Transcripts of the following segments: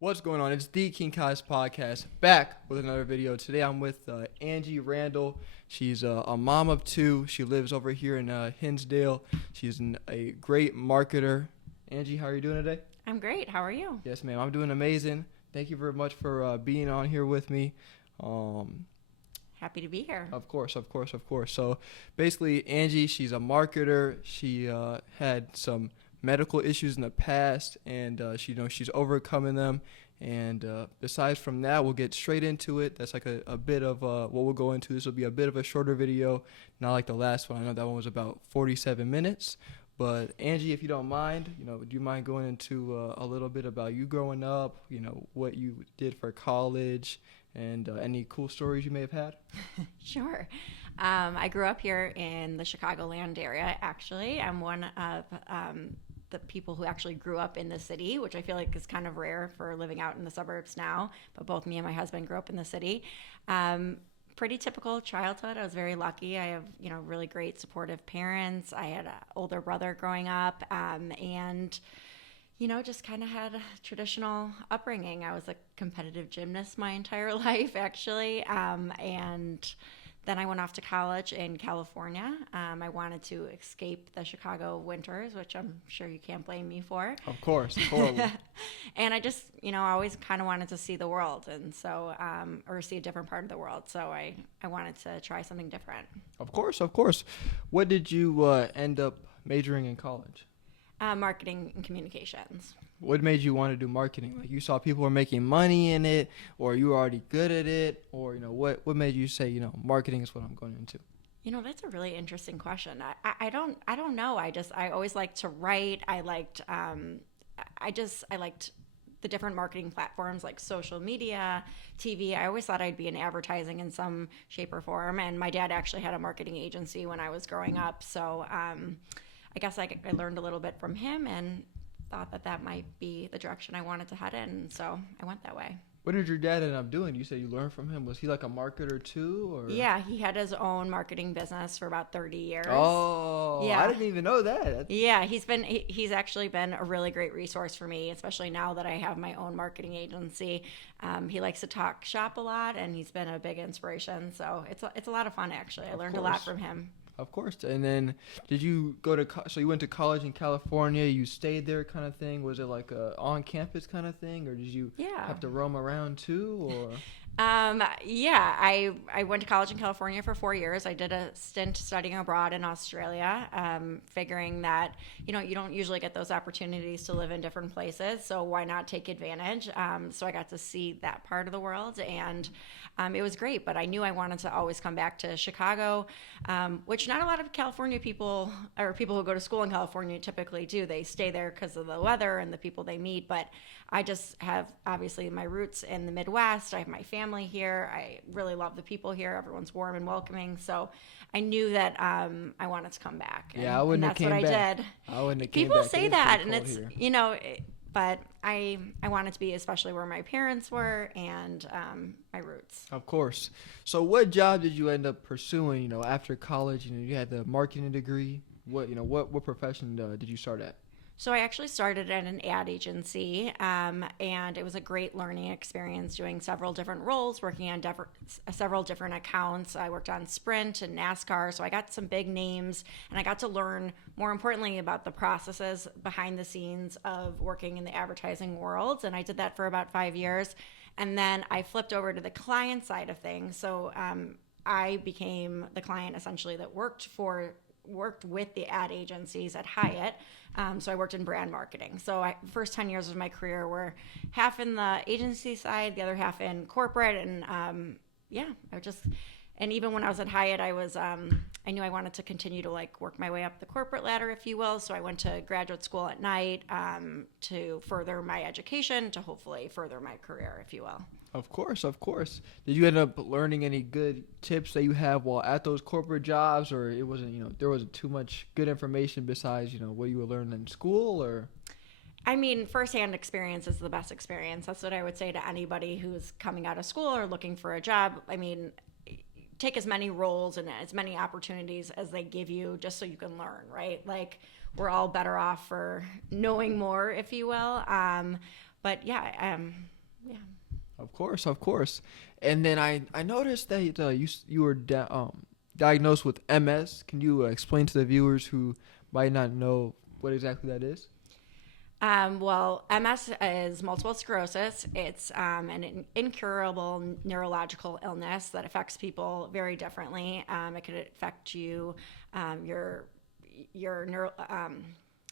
What's going on? It's the KingCast podcast back with another video. Today I'm with Angie Randall. She's a mom of two. She lives over here in Hinsdale. She's a great marketer. Angie, how are you doing today? I'm great. How are you? Yes, ma'am. I'm doing amazing. Thank you very much for being on here with me. Happy to be here. Of course. So basically, Angie, she's a marketer. She had some medical issues in the past, and she's overcoming them. And besides from that, we'll get straight into it. That's like a bit of what we'll go into. This will be a bit of a shorter video, not like the last one. I know that one was about 47 minutes. But Angie, if you don't mind, do you mind going into a little bit about you growing up, what you did for college, and any cool stories you may have had? Sure. I grew up here in the Chicagoland area, actually. I'm one of the people who actually grew up in the city, which I feel like is kind of rare for living out in the suburbs now. But both me and my husband grew up in the city. Pretty typical childhood. I was very lucky. I have, really great supportive parents. I had an older brother growing up, and just kind of had a traditional upbringing. I was a competitive gymnast my entire life, actually. And then I went off to college in California. I wanted to escape the Chicago winters, which I'm sure you can't blame me for. Of course, it's horrible. And I just, always kind of wanted to see the world, and so, or see a different part of the world. So I wanted to try something different. Of course. What did you end up majoring in college? Marketing and communications. What made you want to do marketing? Like, you saw people were making money in it, or you were already good at it, or what made you say, marketing is what I'm going into? That's a really interesting question. I don't know. I always liked to write. I liked the different marketing platforms like social media, TV. I always thought I'd be in advertising in some shape or form. And my dad actually had a marketing agency when I was growing up. So I guess I learned a little bit from him and thought that might be the direction I wanted to head in. So I went that way. What did your dad end up doing? You said you learned from him. Was he like a marketer too? Or? Yeah, he had his own marketing business for about 30 years. Oh, yeah. I didn't even know that. Yeah, he's actually been a really great resource for me, especially now that I have my own marketing agency. He likes to talk shop a lot, and he's been a big inspiration. So it's a lot of fun, actually. I learned a lot from him. Of course. And then did you go to so you went to college in California, you stayed there kind of thing? Was it like a on-campus kind of thing, or did you have to roam around too, or? I went to college in California for 4 years. I did a stint studying abroad in Australia, figuring that, you don't usually get those opportunities to live in different places. So why not take advantage? So I got to see that part of the world, and it was great. But I knew I wanted to always come back to Chicago, which not a lot of California people or people who go to school in California typically do. They stay there because of the weather and the people they meet. But I just have obviously my roots in the Midwest. I have my family here. I really love the people here. Everyone's warm and welcoming. So I knew that I wanted to come back. I wouldn't have came back. That's what I did. I wouldn't have came People back. say that, and it's but I wanted to be especially where my parents were and my roots. Of course. So what job did you end up pursuing? After college, you had the marketing degree. What profession did you start at? So I actually started at an ad agency, and it was a great learning experience doing several different roles, working on several different accounts. I worked on Sprint and NASCAR, so I got some big names, and I got to learn, more importantly, about the processes behind the scenes of working in the advertising world, and I did that for about 5 years. And then I flipped over to the client side of things, so I became the client essentially that worked with the ad agencies at Hyatt. So I worked in brand marketing. So first 10 years of my career were half in the agency side, the other half in corporate. And and even when I was at Hyatt, I knew I wanted to continue to work my way up the corporate ladder, if you will. So I went to graduate school at night to further my education, to hopefully further my career, if you will. Of course. Did you end up learning any good tips that you have while at those corporate jobs, or it wasn't, there wasn't too much good information besides, what you were learning in school, or? I mean, firsthand experience is the best experience. That's what I would say to anybody who's coming out of school or looking for a job. I mean, take as many roles and as many opportunities as they give you just so you can learn, right? We're all better off for knowing more, if you will. But yeah, yeah. Of course, of course. And then I noticed that you were diagnosed with MS. Can you explain to the viewers who might not know what exactly that is? Well, MS is multiple sclerosis. It's an incurable neurological illness that affects people very differently. It could affect you, your neuro,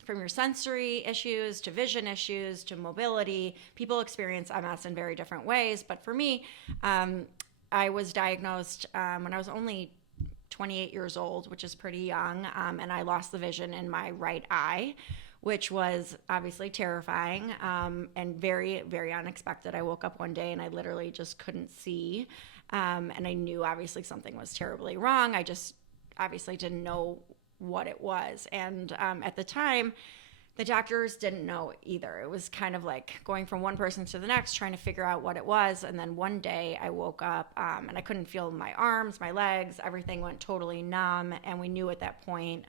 from your sensory issues to vision issues to mobility. People experience MS in very different ways. But for me, I was diagnosed when I was only 28 years old, which is pretty young, and I lost the vision in my right eye, which was obviously terrifying and very, very unexpected. I woke up one day and I literally just couldn't see, and I knew obviously something was terribly wrong. I just obviously didn't know what it was, and at the time, the doctors didn't know either. It was kind of like going from one person to the next, trying to figure out what it was. And then one day I woke up and I couldn't feel my arms, my legs, everything went totally numb. And we knew at that point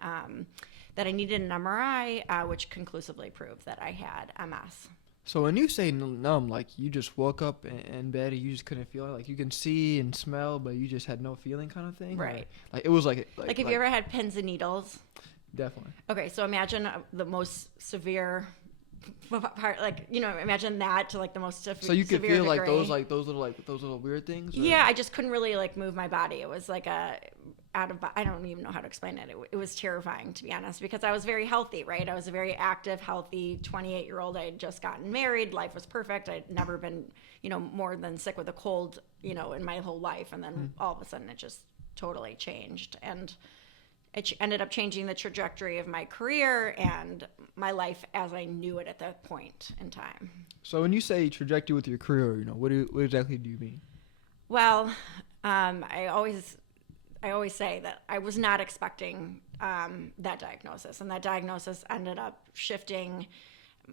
that I needed an MRI, which conclusively proved that I had MS. So when you say numb, like you just woke up in bed and you just couldn't feel it, like you can see and smell, but you just had no feeling, kind of thing? Right. Or, like it was like have you ever had pins and needles? Definitely. Okay, so imagine the most severe part, imagine that to like the most severe. So you could feel degree. like those little weird things? Or? Yeah, I just couldn't really like move my body. It was like I don't even know how to explain it. It was terrifying, to be honest, because I was very healthy, right? I was a very active, healthy 28-year-old. I had just gotten married. Life was perfect. I'd never been, more than sick with a cold, in my whole life. And then all of a sudden it just totally changed. And it ended up changing the trajectory of my career and my life as I knew it at that point in time. So when you say trajectory with your career, what exactly do you mean? Well, I always say that I was not expecting that diagnosis, and that diagnosis ended up shifting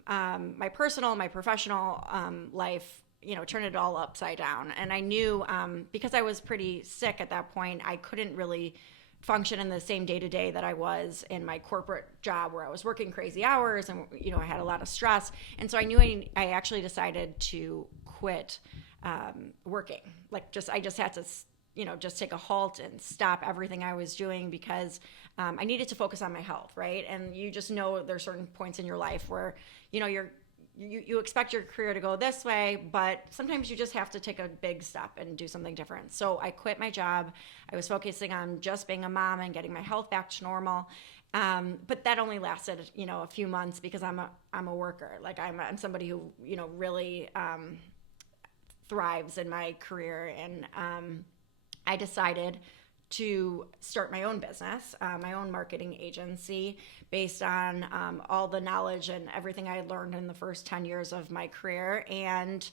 my personal, my professional life, turned it all upside down. And I knew because I was pretty sick at that point, I couldn't really function in the same day-to-day that I was in my corporate job where I was working crazy hours and, I had a lot of stress. And so I knew I actually decided to quit working. I just had to, just take a halt and stop everything I was doing because I needed to focus on my health, right? And you just know there's certain points in your life where, you expect your career to go this way, but sometimes you just have to take a big step and do something different. So I quit my job. I was focusing on just being a mom and getting my health back to normal. But that only lasted, a few months because I'm a worker. Like I'm somebody who, really thrives in my career. And I decided to start my own business, my own marketing agency based on all the knowledge and everything I had learned in the first 10 years of my career. And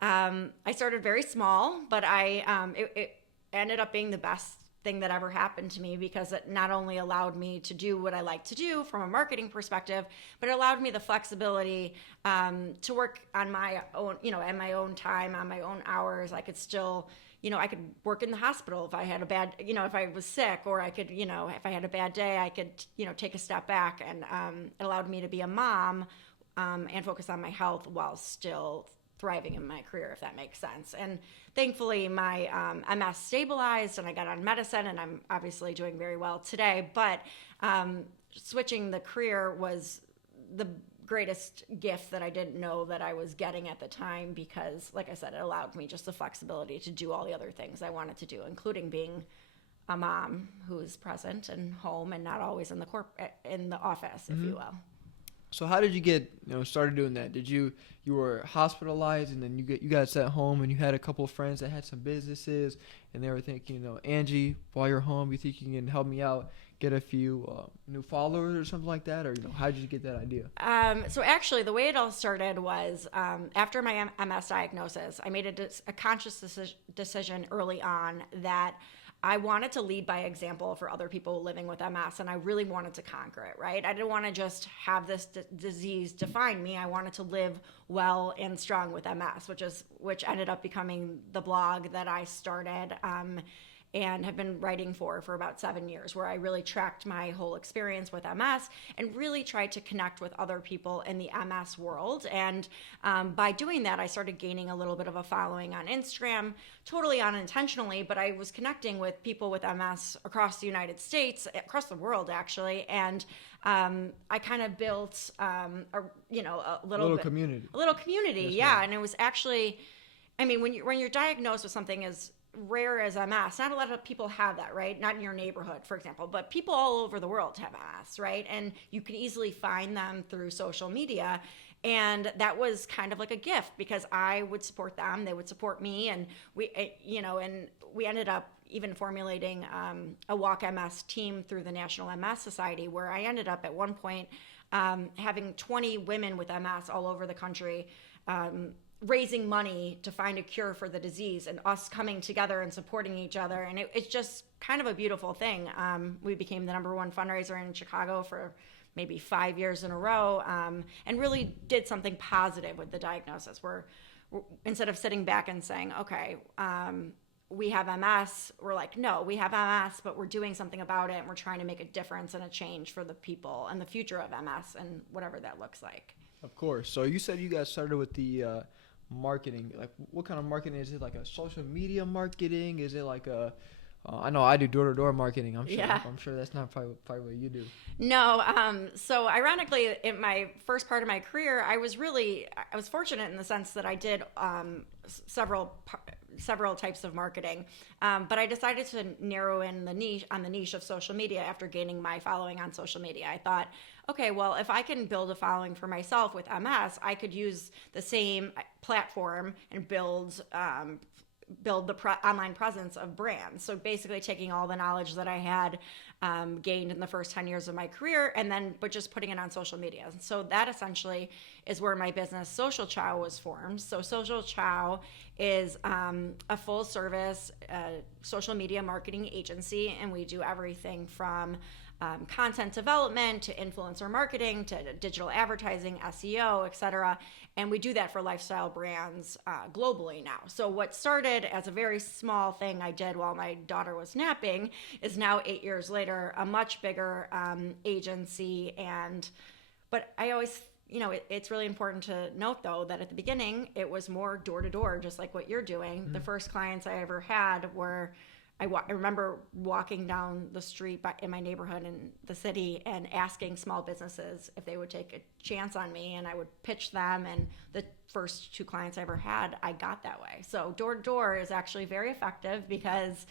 I started very small, but it ended up being the best thing that ever happened to me because it not only allowed me to do what I like to do from a marketing perspective, but it allowed me the flexibility to work on my own, at my own time, on my own hours. I could still I could work in the hospital if I had a bad, if I was sick, or I could, if I had a bad day, I could, take a step back, and it allowed me to be a mom and focus on my health while still thriving in my career, if that makes sense. And thankfully, my MS stabilized, and I got on medicine, and I'm obviously doing very well today. But switching the career was the greatest gift that I didn't know that I was getting at the time because, like I said, it allowed me just the flexibility to do all the other things I wanted to do, including being a mom who's present and home and not always in the office, if you will. So how did you get started doing that? Did you were hospitalized and then you got sent home and you had a couple of friends that had some businesses and they were thinking, Angie, while you're home, you think you can help me out, get a few new followers or something like that? Or how did you get that idea? So actually, the way it all started was after my MS diagnosis, I made a conscious decision early on that I wanted to lead by example for other people living with MS, and I really wanted to conquer it, right? I didn't want to just have this disease define me. I wanted to live well and strong with MS, which ended up becoming the blog that I started. and have been writing for about 7 years, where I really tracked my whole experience with MS and really tried to connect with other people in the MS world. And by doing that, I started gaining a little bit of a following on Instagram, totally unintentionally, but I was connecting with people with MS across the United States, across the world actually, and I kind of built a little community. A little community, Yes, yeah. ma'am. And it was actually, I mean, when you're diagnosed with something as rare as MS, not a lot of people have that, right? Not in your neighborhood, for example, but people all over the world have MS, right? And you can easily find them through social media. And that was kind of like a gift because I would support them, they would support me, and we ended up even formulating a Walk MS team through the National MS Society, where I ended up at one point having 20 women with MS all over the country, raising money to find a cure for the disease, and us coming together and supporting each other. And it's just kind of a beautiful thing. We became the #1 fundraiser in Chicago for maybe 5 years in a row, and really did something positive with the diagnosis, where instead of sitting back and saying, okay, we have MS, we're like, no, we have MS, but we're doing something about it, and we're trying to make a difference and a change for the people and the future of MS and whatever that looks like. Of course. So you said you guys started with the marketing. Like, what kind of marketing is it? Like a social media marketing? Is it like a I know I do door-to-door marketing. I'm sure. Yeah. I'm sure that's not probably what you do. No. So ironically, in my first part of my career, I was fortunate in the sense that I did several types of marketing, but I decided to narrow in the niche of social media after gaining my following on social media. I thought, okay, well, if I can build a following for myself with MS, I could use the same platform and build the online presence of brands. So basically taking all the knowledge that I had gained in the first 10 years of my career, but just putting it on social media. So that essentially is where my business Social Chow was formed. So Social Chow is a full service social media marketing agency, and we do everything from content development to influencer marketing to digital advertising, SEO, etc. And we do that for lifestyle brands globally now. So what started as a very small thing I did while my daughter was napping is now 8 years later a much bigger agency. But I always, it's really important to note though that at the beginning it was more door to door, just like what you're doing. Mm-hmm. The first clients I ever had were I remember walking down the street in my neighborhood in the city and asking small businesses if they would take a chance on me, and I would pitch them. And the first 2 clients I ever had, I got that way. So door to door is actually very effective because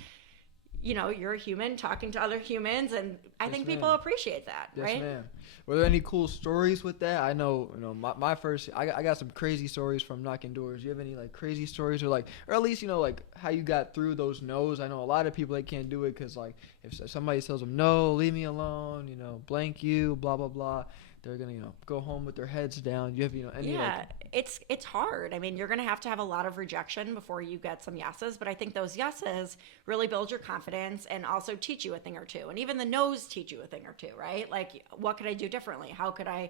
you're a human talking to other humans, and I think people appreciate that, right? Yes, ma'am. Were there any cool stories with that? I know, my first, I got some crazy stories from knocking doors. Do you have any like crazy stories, or at least like how you got through those no's? I know a lot of people, they can't do it because like if somebody tells them no, leave me alone, blank you, blah blah blah, they're gonna go home with their heads down. You have any it's hard. I mean, you're gonna have to have a lot of rejection before you get some yeses, but I think those yeses really build your confidence and also teach you a thing or two. And even the no's teach you a thing or two, right? Like, what could I do differently? How could I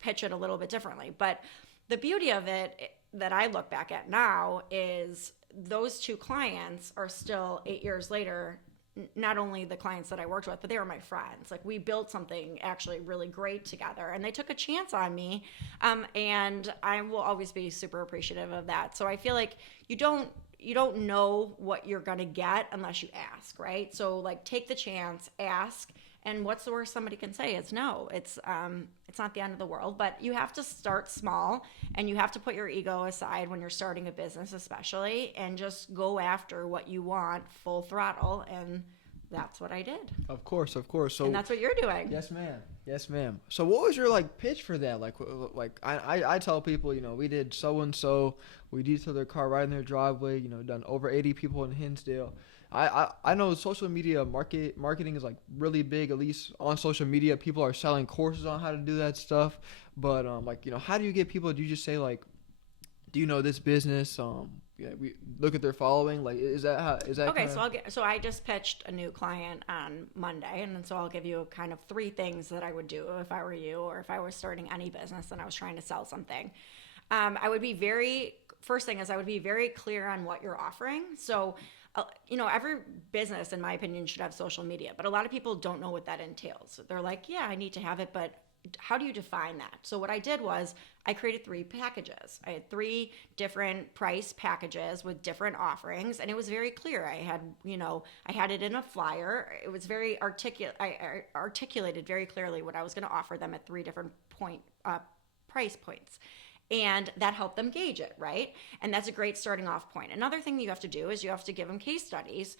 pitch it a little bit differently? But the beauty of it that I look back at now is those 2 clients are still 8 years later not only the clients that I worked with, but they were my friends. Like, we built something actually really great together, and they took a chance on me. And I will always be super appreciative of that. So I feel like you don't know what you're going to get unless you ask, right? So like, take the chance, ask. And what's the worst somebody can say? It's no. It's not the end of the world, but you have to start small, and you have to put your ego aside when you're starting a business, especially, and just go after what you want full throttle. And that's what I did. Of course. So, and that's what you're doing. Yes, ma'am. So what was your pitch for that? Like I tell people, we did so and so. We detailed their car right in their driveway. Done over 80 people in Hinsdale. I know social media marketing is really big. At least on social media, people are selling courses on how to do that stuff. But how do you get people? Do you just say do you know this business? We look at their following. Is that okay? So I just pitched a new client on Monday, and so I'll give you kind of 3 things that I would do if I were you, or if I was starting any business and I was trying to sell something. First thing is I would be very clear on what you're offering. So every business, in my opinion, should have social media, but a lot of people don't know what that entails. They're like, yeah, I need to have it, but how do you define that? So what I did was I created 3 packages. I had 3 different price packages with different offerings, and it was very clear. I had it in a flyer. It was very I articulated very clearly what I was going to offer them at 3 different price points. And that helped them gauge it, right? And that's a great starting off point. Another thing that you have to do is you have to give them case studies,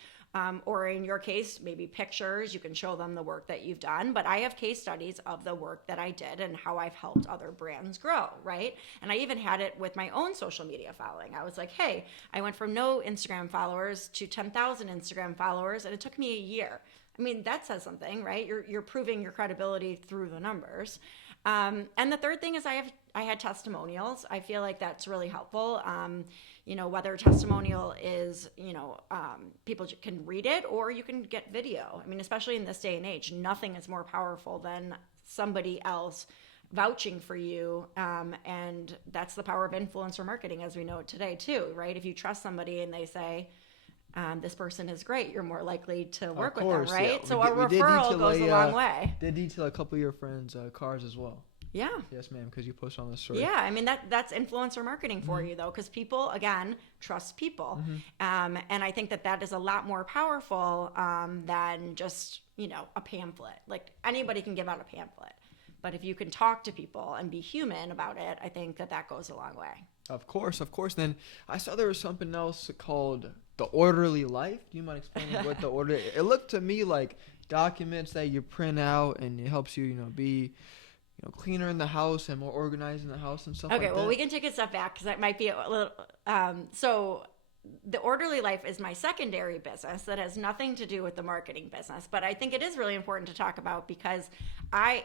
or in your case, maybe pictures. You can show them the work that you've done. But I have case studies of the work that I did and how I've helped other brands grow, right? And I even had it with my own social media following. I was like, hey, I went from no Instagram followers to 10,000 Instagram followers, and it took me a year. I mean, that says something, right? You're proving your credibility through the numbers. And the third thing is I had testimonials. I feel like that's really helpful. Whether a testimonial is, people can read it or you can get video. I mean, especially in this day and age, nothing is more powerful than somebody else vouching for you. And that's the power of influencer marketing as we know it today too, right? If you trust somebody and they say, this person is great, you're more likely to work with them, right? Yeah. So a referral goes a long way. Did detail a couple of your friends' cars as well. Yeah. Yes, ma'am, because you post on the story. Yeah, I mean, that's influencer marketing for you, though, because people, again, trust people. And I think that is a lot more powerful than just, a pamphlet. Like, anybody can give out a pamphlet. But if you can talk to people and be human about it, I think that goes a long way. Of course. Then I saw there was something else called the orderly life. Do you mind explaining what the order? It looked to me like documents that you print out, and it helps you, be cleaner in the house and more organized in the house and stuff like that. Okay, well, we can take a step back because that might be a little. So the orderly life is my secondary business that has nothing to do with the marketing business, but I think it is really important to talk about because I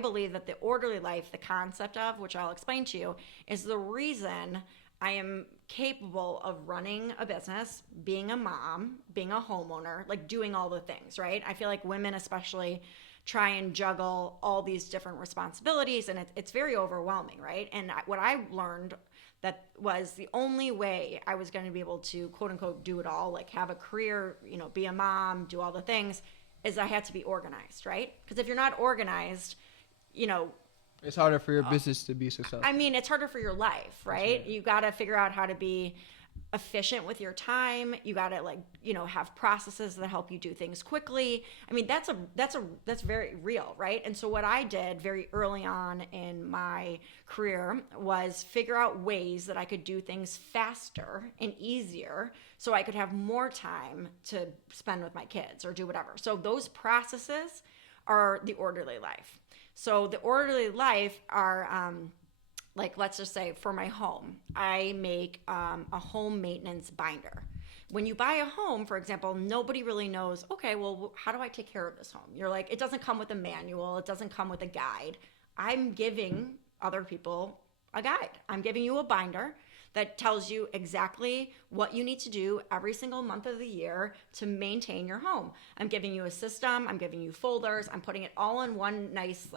believe that the orderly life, the concept of which I'll explain to you, is the reason I am capable of running a business, being a mom, being a homeowner, like doing all the things, right? I feel like women especially try and juggle all these different responsibilities, and it's very overwhelming, right? And what I learned that was the only way I was going to be able to quote unquote do it all, like have a career, be a mom, do all the things, is I had to be organized, right? Because if you're not organized, it's harder for your business to be successful. I mean, it's harder for your life, right? You got to figure out how to be efficient with your time. You got to have processes that help you do things quickly. I mean, that's very real, right? And so what I did very early on in my career was figure out ways that I could do things faster and easier so I could have more time to spend with my kids or do whatever. So those processes are the orderly life. So the orderly life are let's just say for my home, I make a home maintenance binder. When you buy a home, for example, nobody really knows, okay, well, how do I take care of this home? You're like, it doesn't come with a manual. It doesn't come with a guide. I'm giving other people a guide. I'm giving you a binder that tells you exactly what you need to do every single month of the year to maintain your home. I'm giving you a system. I'm giving you folders. I'm putting it all in one nice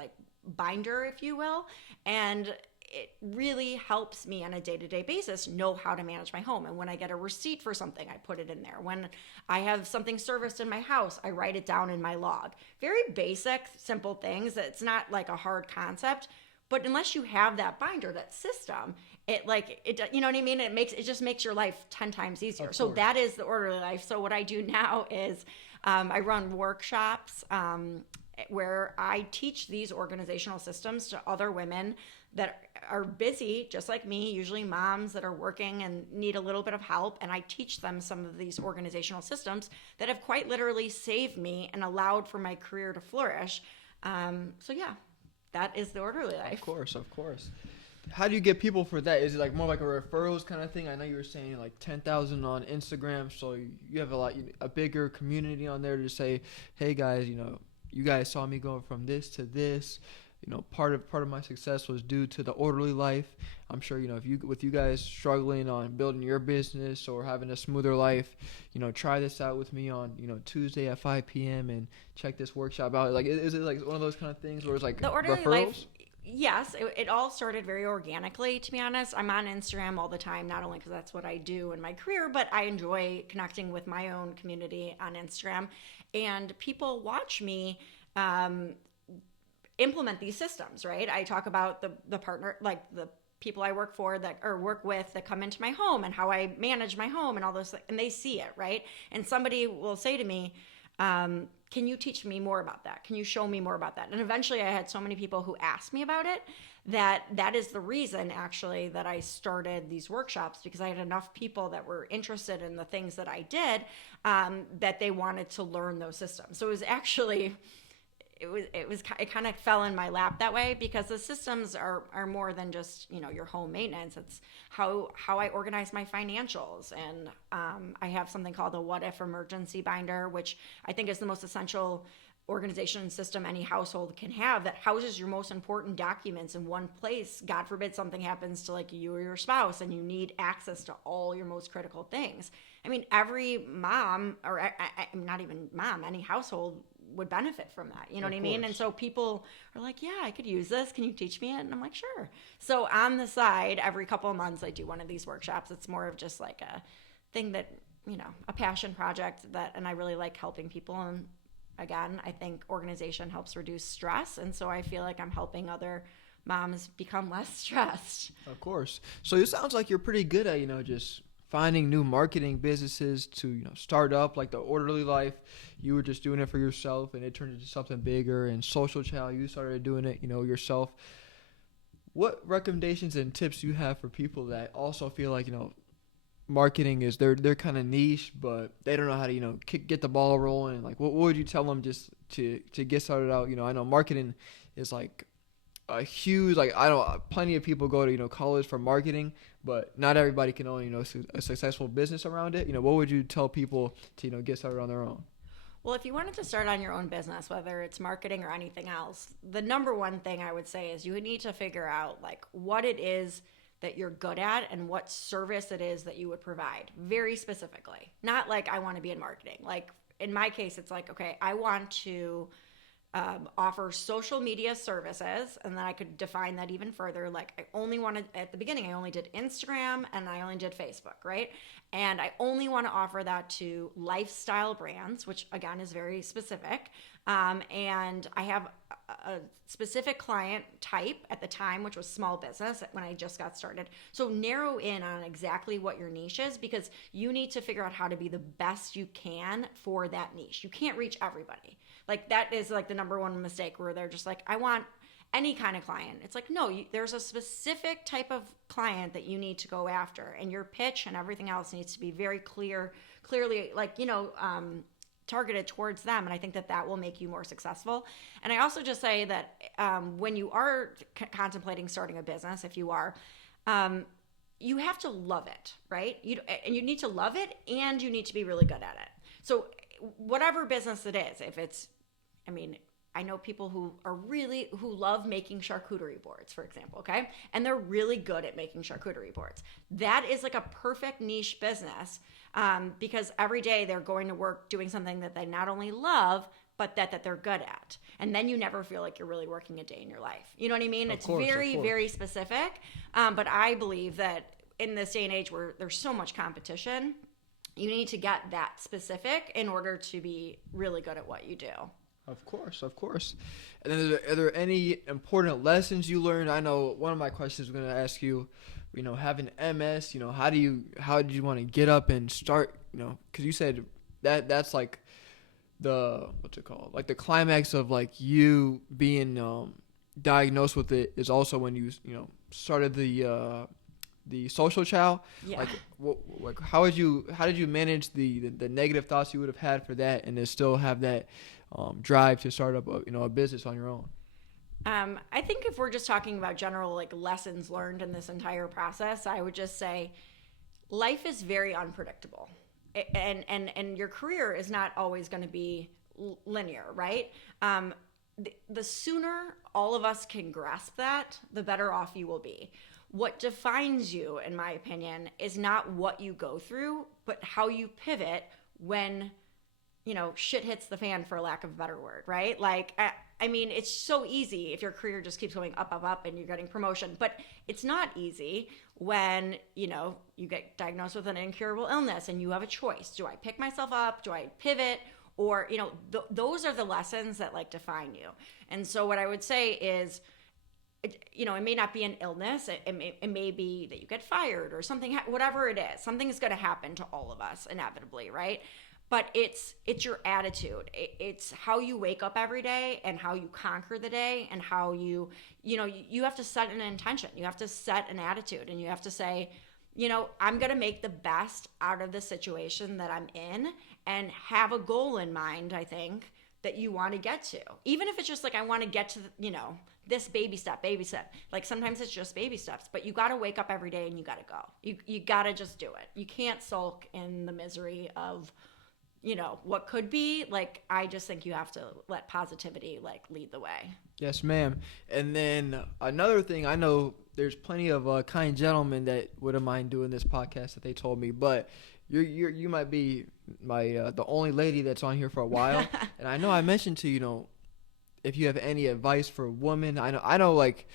binder, if you will. And it really helps me on a day-to-day basis know how to manage my home. And when I get a receipt for something, I put it in there. When I have something serviced in my house, I write it down in my log. Very basic, simple things. It's not like a hard concept, but unless you have that binder, that system, it you know what I mean? It just makes your life 10 times easier. So that is the orderly life. So what I do now is I run workshops where I teach these organizational systems to other women that are busy, just like me, usually moms that are working and need a little bit of help. And I teach them some of these organizational systems that have quite literally saved me and allowed for my career to flourish. So yeah, that is the orderly life. Of course. How do you get people for that? Is it more like a referrals kind of thing? I know you were saying 10,000 on Instagram, so you have a bigger community on there to say, hey guys, you guys saw me going from this to this. Part of my success was due to the orderly life. I'm sure, if you guys struggling on building your business or having a smoother life, try this out with me on, Tuesday at 5 p.m. and check this workshop out. Is it one of those kind of things where it's the orderly referrals? life? Yes, it all started very organically, to be honest. I'm on Instagram all the time, not only because that's what I do in my career, but I enjoy connecting with my own community on Instagram. And people watch me implement these systems, right? I talk about the partner, like the people I work for that or work with that come into my home and how I manage my home and all those, and they see it, right? And somebody will say to me, can you teach me more about that? Can you show me more about that? And eventually I had so many people who asked me about it that is the reason actually that I started these workshops, because I had enough people that were interested in the things that I did, that they wanted to learn those systems. So it was actually, it kind of fell in my lap that way, because the systems are more than just, your home maintenance. It's how I organize my financials. And I have something called a what if emergency binder, which I think is the most essential organization system any household can have, that houses your most important documents in one place. God forbid something happens to like you or your spouse and you need access to all your most critical things. I mean, every mom, or not even mom, any household would benefit from that. You know what I mean? And so people are like, yeah, I could use this. Can you teach me it? And I'm like, sure. So on the side, every couple of months, I do one of these workshops. It's more of just like a thing that, a passion project and I really like helping people. And again, I think organization helps reduce stress. And so I feel like I'm helping other moms become less stressed. Of course. So it sounds like you're pretty good at, just finding new marketing businesses to, start up, like the Orderly Life. You were just doing it for yourself and it turned into something bigger. And Social Chow, you started doing it, yourself. What recommendations and tips do you have for people that also feel like, marketing is they're kind of niche, but they don't know how to, get the ball rolling? Like, what would you tell them just to get started out? I know marketing is like a huge, like, I know plenty of people go to, college for marketing, but not everybody can own, a successful business around it. What would you tell people to, get started on their own? Well, if you wanted to start on your own business, whether it's marketing or anything else, the number one thing I would say is you would need to figure out like what it is that you're good at and what service it is that you would provide very specifically. Not like I want to be in marketing. Like in my case, it's like, okay, I want to offer social media services, and then I could define that even further. Like I only wanted, at the beginning, I only did Instagram and I only did Facebook, right? And I only want to offer that to lifestyle brands, which again is very specific. And I have a specific client type at the time, which was small business when I just got started. So narrow in on exactly what your niche is, because you need to figure out how to be the best you can for that niche. You can't reach everybody. Like that is like the number one mistake, where they're just like, I want any kind of client. It's like, no, there's a specific type of client that you need to go after, and your pitch and everything else needs to be very clearly like, targeted towards them. And I think that will make you more successful. And I also just say that when you are contemplating starting a business, if you are, you have to love it, right? And you need to love it, and you need to be really good at it. So whatever business it is, if it's, I know people who love making charcuterie boards, for example, okay? And they're really good at making charcuterie boards. That is like a perfect niche business, because every day they're going to work doing something that they not only love, but that they're good at. And then you never feel like you're really working a day in your life. You know what I mean? It's very, very specific. But I believe that in this day and age where there's so much competition, you need to get that specific in order to be really good at what you do. Of course. And then are there any important lessons you learned? I know one of my questions was going to ask you, having MS, how did you want to get up and start, because you said that's like what's it called? Like the climax of like you being diagnosed with it is also when you started the Social Chow. Yeah. Like how did you manage the negative thoughts you would have had for that, and to still have that drive to start up a business on your own? I think if we're just talking about general like lessons learned in this entire process, I would just say life is very unpredictable, and your career is not always going to be linear, right? The sooner all of us can grasp that, the better off you will be. What defines you, in my opinion, is not what you go through, but how you pivot when, shit hits the fan, for lack of a better word, right? Like, I mean, it's so easy if your career just keeps going up, up, up and you're getting promotion. But it's not easy when, you know, you get diagnosed with an incurable illness and you have a choice. Do I pick myself up? Do I pivot? Or, you know, those are the lessons that like define you. And so what I would say is, you know, it may not be an illness. It may be that you get fired or something, whatever it is, something is going to happen to all of us inevitably, right? But it's your attitude. It's how you wake up every day and how you conquer the day and how you know, you have to set an intention. You have to set an attitude and you have to say, you know, I'm going to make the best out of the situation that I'm in and have a goal in mind, I think, that you want to get to. Even if it's just like, I want to get to, you know, this baby step. Like sometimes it's just baby steps, but you got to wake up every day and you got to go. You got to just do it. You can't sulk in the misery of, you know, what could be. Like, I just think you have to let positivity like lead the way. Yes, ma'am. And then another thing, I know there's plenty of kind gentlemen that wouldn't mind doing this podcast that they told me, but you might be the only lady that's on here for a while. And I know I mentioned to you know, if you have any advice for women. I know like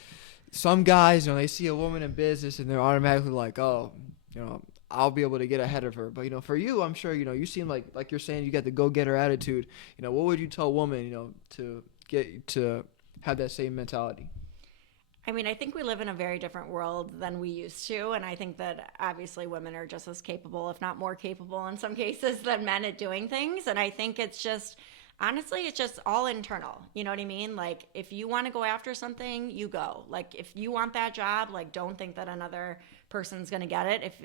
some guys, you know, they see a woman in business and they're automatically like, oh, you know, I'll be able to get ahead of her. But, you know, for you, I'm sure, you know, you seem like you're saying you got the go-getter attitude. You know, what would you tell a woman, you know, to get to have that same mentality? I mean, I think we live in a very different world than we used to. And I think that obviously women are just as capable, if not more capable in some cases, than men at doing things. And I think it's just, honestly, it's just all internal. You know what I mean? Like, if you want to go after something, you go. Like, if you want that job, like, don't think that another person's going to get it if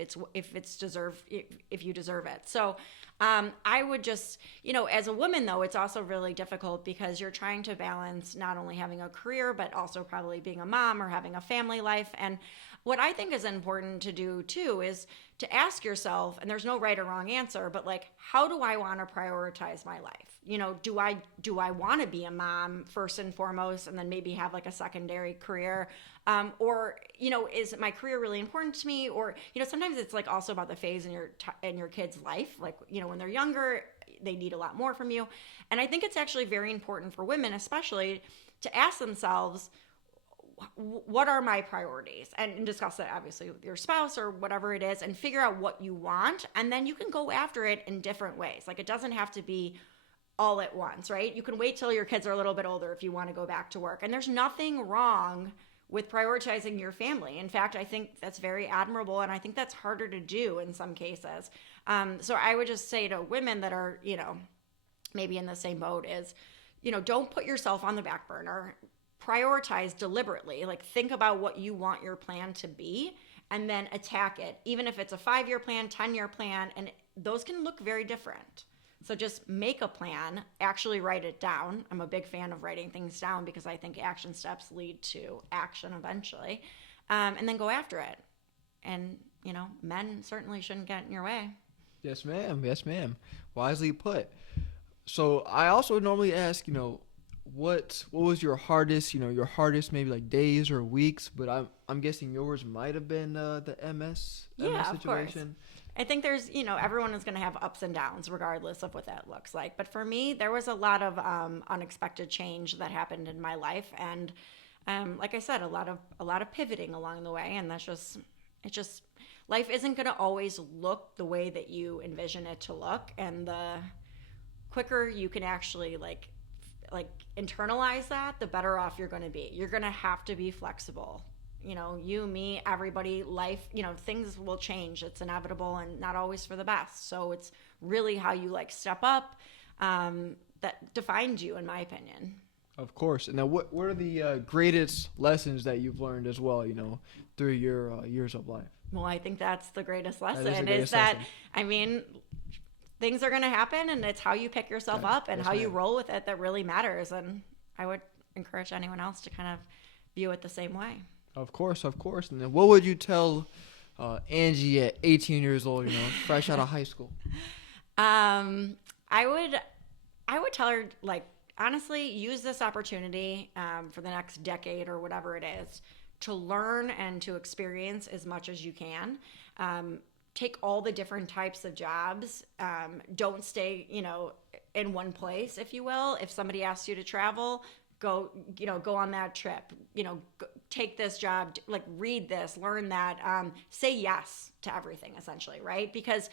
you deserve it. So I would just, you know, as a woman though, it's also really difficult because you're trying to balance not only having a career, but also probably being a mom or having a family life. And what I think is important to do too is to ask yourself, and there's no right or wrong answer, but like, how do I want to prioritize my life? You know, do I want to be a mom first and foremost, and then maybe have like a secondary career? Or, you know, is my career really important to me? Or, you know, sometimes it's like also about the phase in your kid's life. Like, you know, when they're younger, they need a lot more from you. And I think it's actually very important for women, especially, to ask themselves, what are my priorities? And discuss that obviously with your spouse or whatever it is, and figure out what you want. And then you can go after it in different ways. Like, it doesn't have to be all at once, right? You can wait till your kids are a little bit older if you want to go back to work. And there's nothing wrong with prioritizing your family. In fact, I think that's very admirable, and I think that's harder to do in some cases. So I would just say to women that are, you know, maybe in the same boat is, you know, don't put yourself on the back burner. Prioritize deliberately. Like, think about what you want your plan to be and then attack it, even if it's a 5-year plan, 10-year plan, and those can look very different. So just make a plan, actually write it down. I'm a big fan of writing things down because I think action steps lead to action eventually. And then go after it. And, you know, men certainly shouldn't get in your way. Yes, ma'am. Yes, ma'am. Wisely put. So I also normally ask, you know, what was your hardest maybe like days or weeks, but I'm guessing yours might have been the MS Yeah, situation. Of course. I think there's, you know, everyone is going to have ups and downs regardless of what that looks like. But for me, there was a lot of unexpected change that happened in my life. And like I said, a lot of pivoting along the way. And it's just, life isn't going to always look the way that you envision it to look. And the quicker you can actually like internalize that, the better off you're going to be. You're going to have to be flexible. You know, you, me, everybody, life, you know, things will change. It's inevitable and not always for the best. So it's really how you like step up that defined you, in my opinion. Of course. And now what are the greatest lessons that you've learned as well, you know, through your years of life? Well, I think that's the greatest lesson lesson. I mean, things are going to happen, and it's how you pick yourself up and how you roll with it that really matters. And I would encourage anyone else to kind of view it the same way. Of course. And then what would you tell Angie at 18 years old, you know, fresh out of high school? I would tell her, like, honestly, use this opportunity for the next decade or whatever it is to learn and to experience as much as you can. Take all the different types of jobs. Don't stay, you know, in one place, if you will. If somebody asks you to travel, go on that trip, take this job, like read this, learn that, say yes to everything essentially, right? Because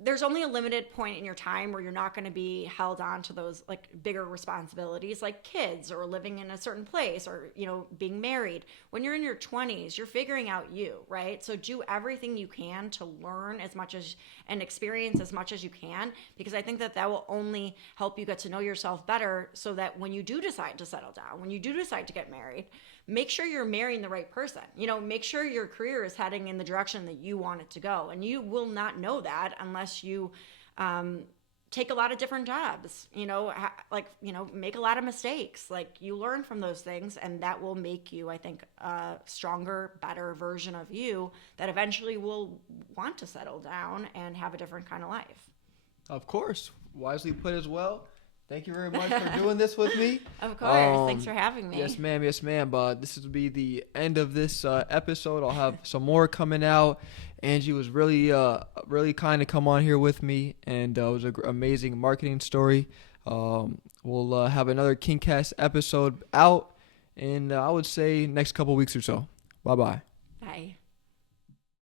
there's only a limited point in your time where you're not going to be held on to those like bigger responsibilities like kids or living in a certain place or, being married. When you're in your 20s, you're figuring out you, right? So do everything you can to learn as much as and experience as much as you can, because I think that will only help you get to know yourself better, so that when you do decide to settle down, when you do decide to get married, make sure you're marrying the right person. Make sure your career is heading in the direction that you want it to go. And you will not know that unless you take a lot of different jobs, make a lot of mistakes. Like, you learn from those things, and that will make you, I think, a stronger, better version of you that eventually will want to settle down and have a different kind of life. Of course. Wisely put as well. Thank you very much for doing this with me. Of course. Thanks for having me. Yes, ma'am. Yes, ma'am. But this will be the end of this episode. I'll have some more coming out. Angie was really kind to come on here with me, and it was an amazing marketing story. We'll have another KingCast episode out in, I would say, next couple weeks or so. Bye-bye. Bye.